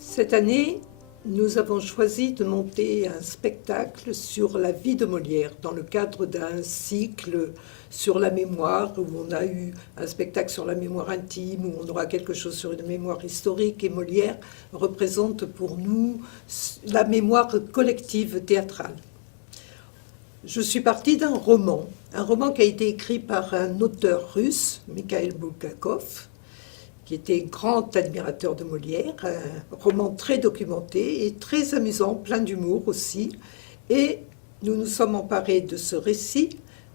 Cette année, nous avons choisi de monter un spectacle sur la vie de Molière dans le cadre d'un cycle sur la mémoire où on a eu un spectacle sur la mémoire intime, où on aura quelque chose sur une mémoire historique, et Molière représente pour nous la mémoire collective théâtrale. Je suis partie d'un roman qui a été écrit par un auteur russe, Mikhail Bulgakov, qui était grand admirateur de Molière, un roman très documenté et très amusant, plein d'humour aussi. Et nous nous sommes emparés de ce récit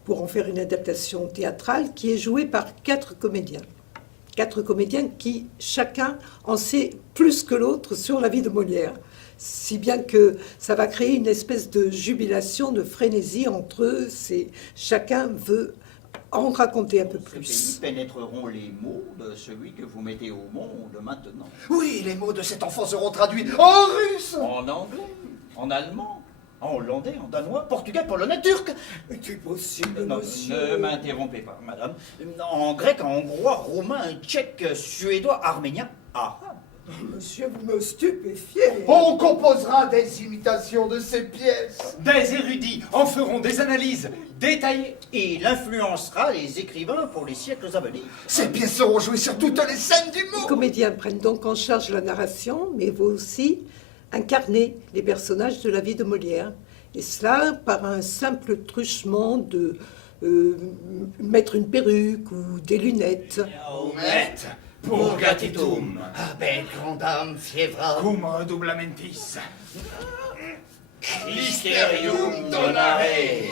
pour en faire une adaptation théâtrale qui est jouée par 4 comédiens. 4 comédiens qui, chacun, en sait plus que l'autre sur la vie de Molière. Si bien que ça va créer une espèce de jubilation, de frénésie entre eux. Chacun veut en raconter un peu plus. Ces pays pénétreront les mots de celui que vous mettez au monde maintenant. Oui, les mots de cet enfant seront traduits en russe, En anglais, en allemand, en hollandais, en danois, portugais, polonais, turc. C'est possible, Non, monsieur. ne m'interrompez pas, madame. En grec, en hongrois, roumain, tchèque, suédois, arménien, arabe. Monsieur, vous me stupéfiez. On composera des imitations de ces pièces. Des érudits en feront des analyses détaillées. Et il influencera les écrivains pour les siècles à venir. Ces pièces seront jouées sur toutes les scènes du Les monde. comédiens prennent donc en charge la narration, mais vont aussi incarner les personnages de la vie de Molière. Et cela par un simple truchement de mettre une perruque ou des lunettes. Aumet purgatitum, Belle grande dame, fiévra. cum redublamentis. Mysterium donare.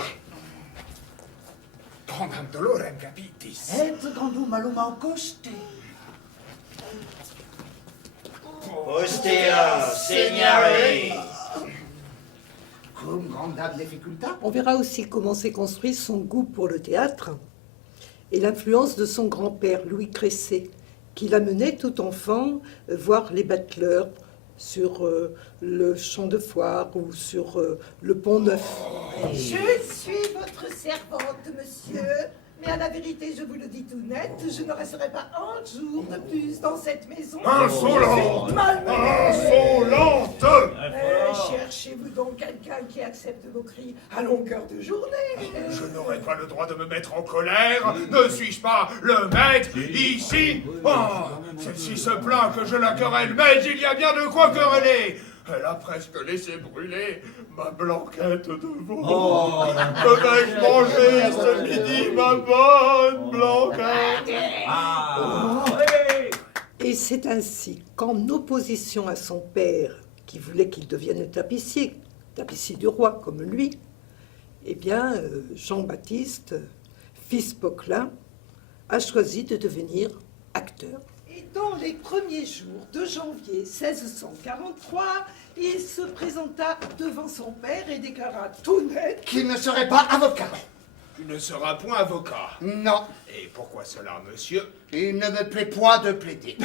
Grandam dolorem capitis. Et grandum malum coste. Postea segnare. Cum grande dame difficultà. On verra aussi comment s'est construit son goût pour le théâtre et l'influence de son grand-père, Louis Cresset, qui l'amenait tout enfant voir les battleurs sur le champ de foire ou sur le pont Neuf. Je suis votre servante, monsieur. Mais à la vérité, je vous le dis tout net, je ne resterai pas un jour de plus dans cette maison. Insolente! Je suis malmenée. Insolente! Cherchez-vous donc quelqu'un qui accepte vos cris à longueur de journée. Je n'aurai pas le droit de me mettre en colère. Ne suis-je pas le maître ici? Oh, celle-ci se plaint que je la querelle, mais il y a bien de quoi quereller. Elle a presque laissé brûler ma blanquette de veau. Que vais-je manger ce midi, ma bonne blanquette? Et c'est ainsi qu'en opposition à son père, qui voulait qu'il devienne tapissier du roi comme lui, eh bien, Jean-Baptiste, fils Poquelin, a choisi de devenir acteur. Et dans les premiers jours de janvier 1643, il se présenta devant son père et déclara tout net Qu'il ne serait pas avocat. Tu ne seras point avocat. Non, Et pourquoi cela, monsieur? il ne me plaît point de plaider.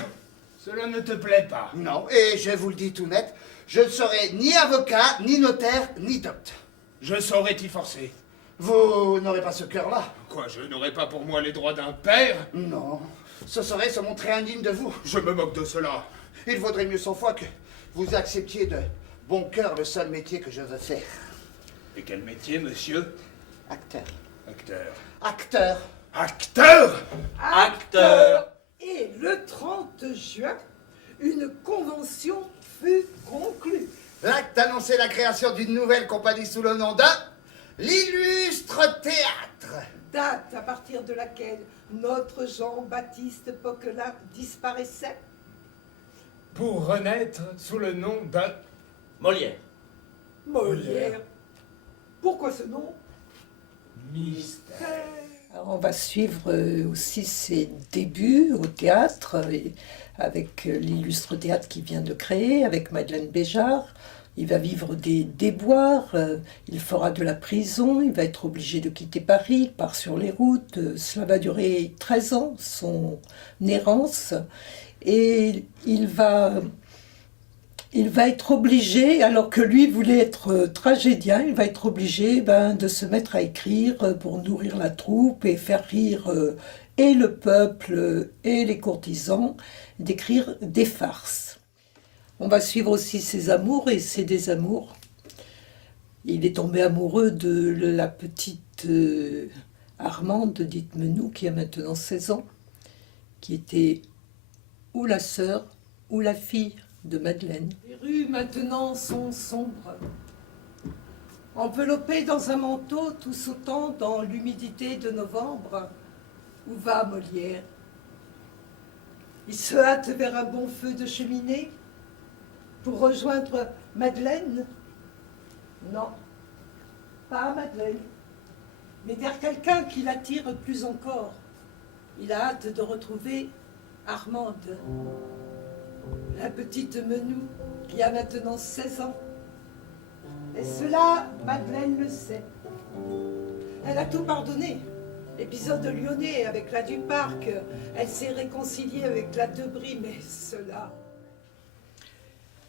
Cela ne te plaît pas. Non, et je vous le dis tout net, je ne serai ni avocat, ni notaire, ni docte. Je saurais t'y forcer. Vous n'aurez pas ce cœur-là? Quoi, je n'aurais pas pour moi les droits d'un père? Non, ce serait se montrer indigne de vous. Je me moque de cela. Il vaudrait mieux 100 fois que vous acceptiez de bon cœur le seul métier que je veux faire. Et quel métier, monsieur? Acteur. Acteur. Acteur. Acteur! Acteur. et le 30 juin, une convention fut conclue. L'acte annonçait la création d'une nouvelle compagnie sous le nom de l'Illustre Théâtre. Date à partir de laquelle notre Jean-Baptiste Poquelin disparaissait. Pour renaître sous le nom de... Molière. Molière. Pourquoi ce nom? Mystère. Alors, on va suivre aussi ses débuts au théâtre, avec l'Illustre Théâtre qu'il vient de créer, avec Madeleine Béjart. Il va vivre des déboires, il fera de la prison, il va être obligé de quitter Paris, il part sur les routes. Cela va durer 13 ans, son errance. Et il va être obligé, alors que lui voulait être tragédien, il va être obligé de se mettre à écrire pour nourrir la troupe et faire rire et le peuple et les courtisans, d'écrire des farces. On va suivre aussi ses amours et ses désamours. Il est tombé amoureux de la petite Armande, dite Menou, qui a maintenant 16 ans, qui était ou la sœur ou la fille de Madeleine. Les rues maintenant sont sombres. Enveloppé dans un manteau, tout sautant dans l'humidité de novembre, où va Molière? Il se hâte vers un bon feu de cheminée pour rejoindre Madeleine? Non, pas Madeleine, mais vers quelqu'un qui l'attire plus encore. Il a hâte de retrouver Armande, la petite Menou, qui a maintenant 16 ans. Et cela, Madeleine le sait. Elle a tout pardonné. L'épisode lyonnais avec la Duparc, elle s'est réconciliée avec la Debris, mais cela...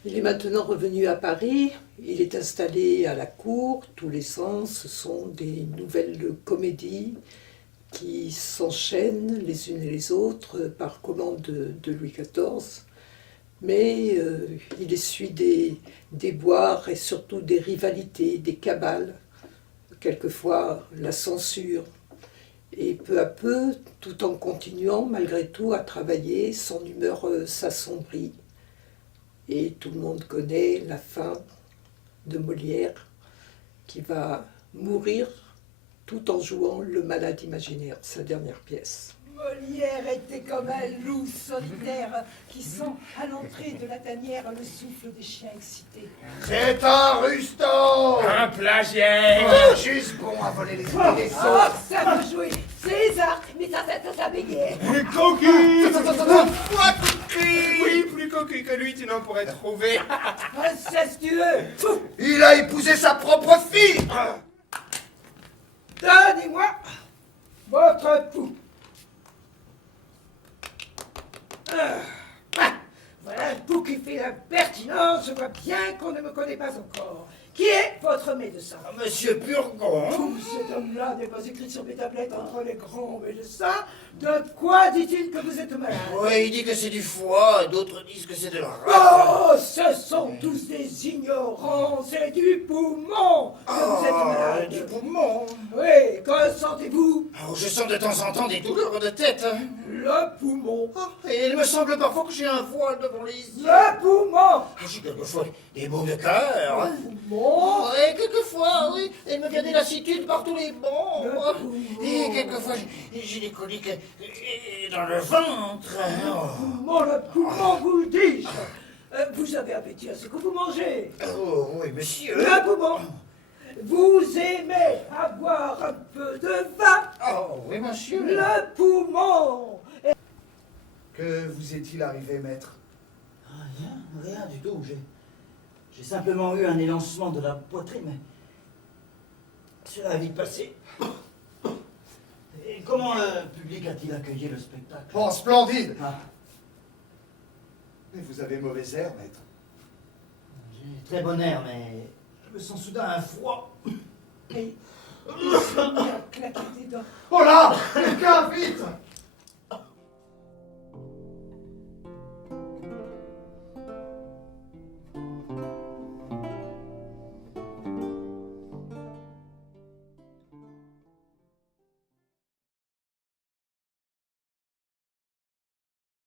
Il est maintenant revenu à Paris, il est installé à la cour, tous les sens, ce sont des nouvelles comédies qui s'enchaînent les unes et les autres par commande de Louis XIV. Mais il essuie des déboires et surtout des rivalités, des cabales, quelquefois la censure. Et peu à peu, tout en continuant malgré tout à travailler, son humeur s'assombrit. Et tout le monde connaît la fin de Molière, qui va mourir tout en jouant le malade imaginaire, sa dernière pièce. Molière était comme un loup solitaire qui sent à l'entrée de la tanière le souffle des chiens excités. C'est un ruston! Un plagiaire. Juste bon à voler les idées des Oh, autres! ça peut jouer! César, mais ça bégayait! Coquille. Quoi, Coquille? Oui, plus coquille que lui, tu n'en pourrais trouver. Incestueux! Fou! Il a épousé sa propre fille! Donnez-moi votre pouls! Voilà un pouls qui fait l'impertinence, je vois bien qu'on ne me connaît pas encore. Qui est votre médecin? Monsieur Purgon. Tout cet homme-là n'est pas écrit sur mes tablettes entre les grands médecins. De quoi dit-il que vous êtes malade? Oui, il dit que c'est du foie, d'autres disent que c'est de la rate. Oh, ce sont tous des ignorants, c'est du poumon que vous êtes malade. Du poumon. Oui, que sentez-vous? Oh, je sens de temps en temps des douleurs de tête. Le poumon. Et il me semble parfois que j'ai un voile devant les yeux. Le poumon. J'ai quelquefois des maux de cœur. Le poumon. Oui, quelquefois, oui. Il me vient des lassitudes par tous les bords. Le poumon. Et quelquefois, j'ai des coliques dans le ventre. Le poumon, vous le dis-je. Vous avez appétit à ce que vous mangez. Oh, oui, monsieur. Le poumon. Vous aimez avoir un peu de vin. Oh, oui, monsieur. Le poumon. Que vous est-il arrivé, maître? Rien du tout. J'ai simplement eu un élancement de la poitrine, mais cela a vite passé. Et comment le public a-t-il accueilli le spectacle? Oh, splendide! Ah, Mais vous avez mauvais air, maître. j'ai très bon air, mais je me sens soudain un froid. Et il s'est mis à claquer des dents. Oh là! Quelqu'un, vite!